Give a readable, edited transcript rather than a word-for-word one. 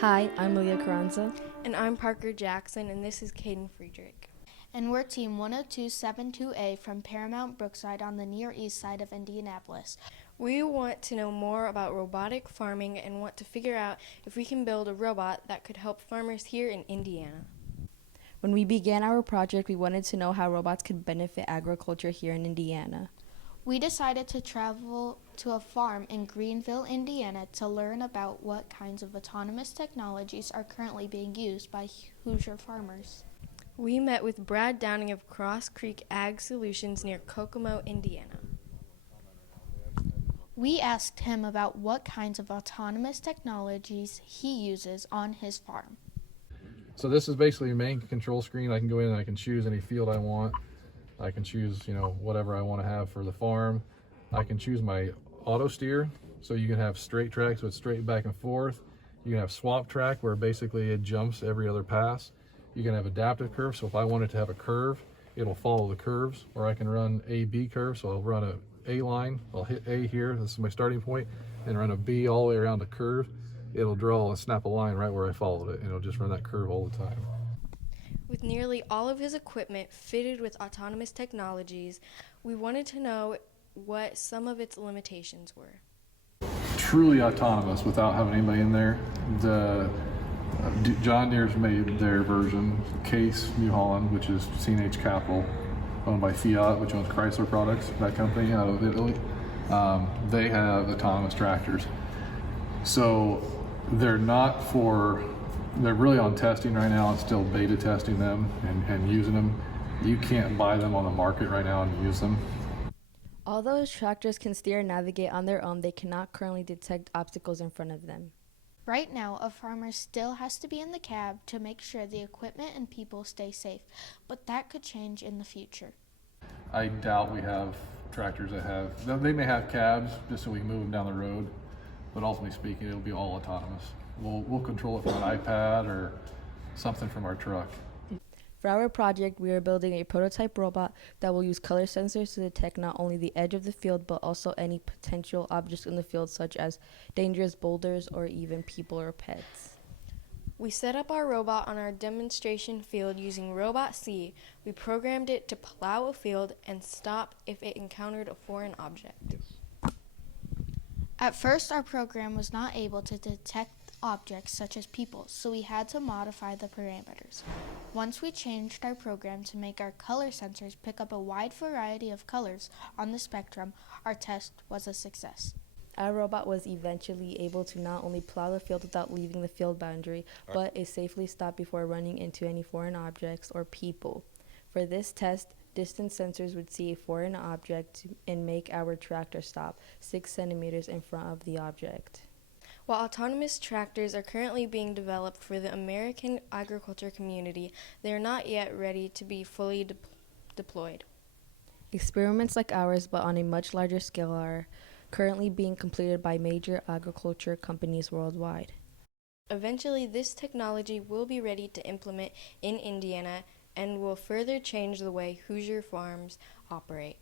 Hi, I'm Leah Carranza. And I'm Parker Jackson, and this is Caden Friedrich. And we're Team 10272A from Paramount Brookside on the Near East Side of Indianapolis. We want to know more about robotic farming and want to figure out if we can build a robot that could help farmers here in Indiana. When we began our project, we wanted to know how robots could benefit agriculture here in Indiana. We decided to travel to a farm in Greenville, Indiana to learn about what kinds of autonomous technologies are currently being used by Hoosier farmers. We met with Brad Downing of Cross Creek Ag Solutions near Kokomo, Indiana. We asked him about what kinds of autonomous technologies he uses on his farm. So this is basically a main control screen. I can go in and I can choose any field I want. I can choose, whatever I want to have for the farm. I can choose my auto steer, so you can have straight track, so it's straight back and forth. You can have swap track, where basically it jumps every other pass. You can have adaptive curve, so if I wanted to have a curve, it'll follow the curves, or I can run A-B curve, so I'll run a A line, I'll hit A here, this is my starting point, and run a B all the way around the curve. It'll draw and snap a line right where I followed it, and it'll just run that curve all the time. With nearly all of his equipment fitted with autonomous technologies, we wanted to know what some of its limitations were. Truly autonomous without having anybody in there. The John Deere's made their version, Case New Holland, which is CNH Capital, owned by Fiat, which owns Chrysler Products, that company out of Italy. They have autonomous tractors. So they're really on testing right now and still beta testing them and using them. You can't buy them on the market right now and use them. Although tractors can steer and navigate on their own, they cannot currently detect obstacles in front of them. Right now, a farmer still has to be in the cab to make sure the equipment and people stay safe, but that could change in the future. I doubt we have tractors they may have cabs just so we can move them down the road, but ultimately speaking, it'll be all autonomous. We'll control it from an iPad or something from our truck. For our project, we are building a prototype robot that will use color sensors to detect not only the edge of the field, but also any potential objects in the field, such as dangerous boulders or even people or pets. We set up our robot on our demonstration field using Robot C. We programmed it to plow a field and stop if it encountered a foreign object. Yes. At first, our program was not able to detect objects such as people, so we had to modify the parameters. Once we changed our program to make our color sensors pick up a wide variety of colors on the spectrum, our test was a success. Our robot was eventually able to not only plow the field without leaving the field boundary, but it safely stopped before running into any foreign objects or people. For this test, distance sensors would see a foreign object and make our tractor stop 6 centimeters in front of the object. While autonomous tractors are currently being developed for the American agriculture community, they are not yet ready to be fully deployed. Experiments like ours, but on a much larger scale, are currently being completed by major agriculture companies worldwide. Eventually, this technology will be ready to implement in Indiana and will further change the way Hoosier farms operate.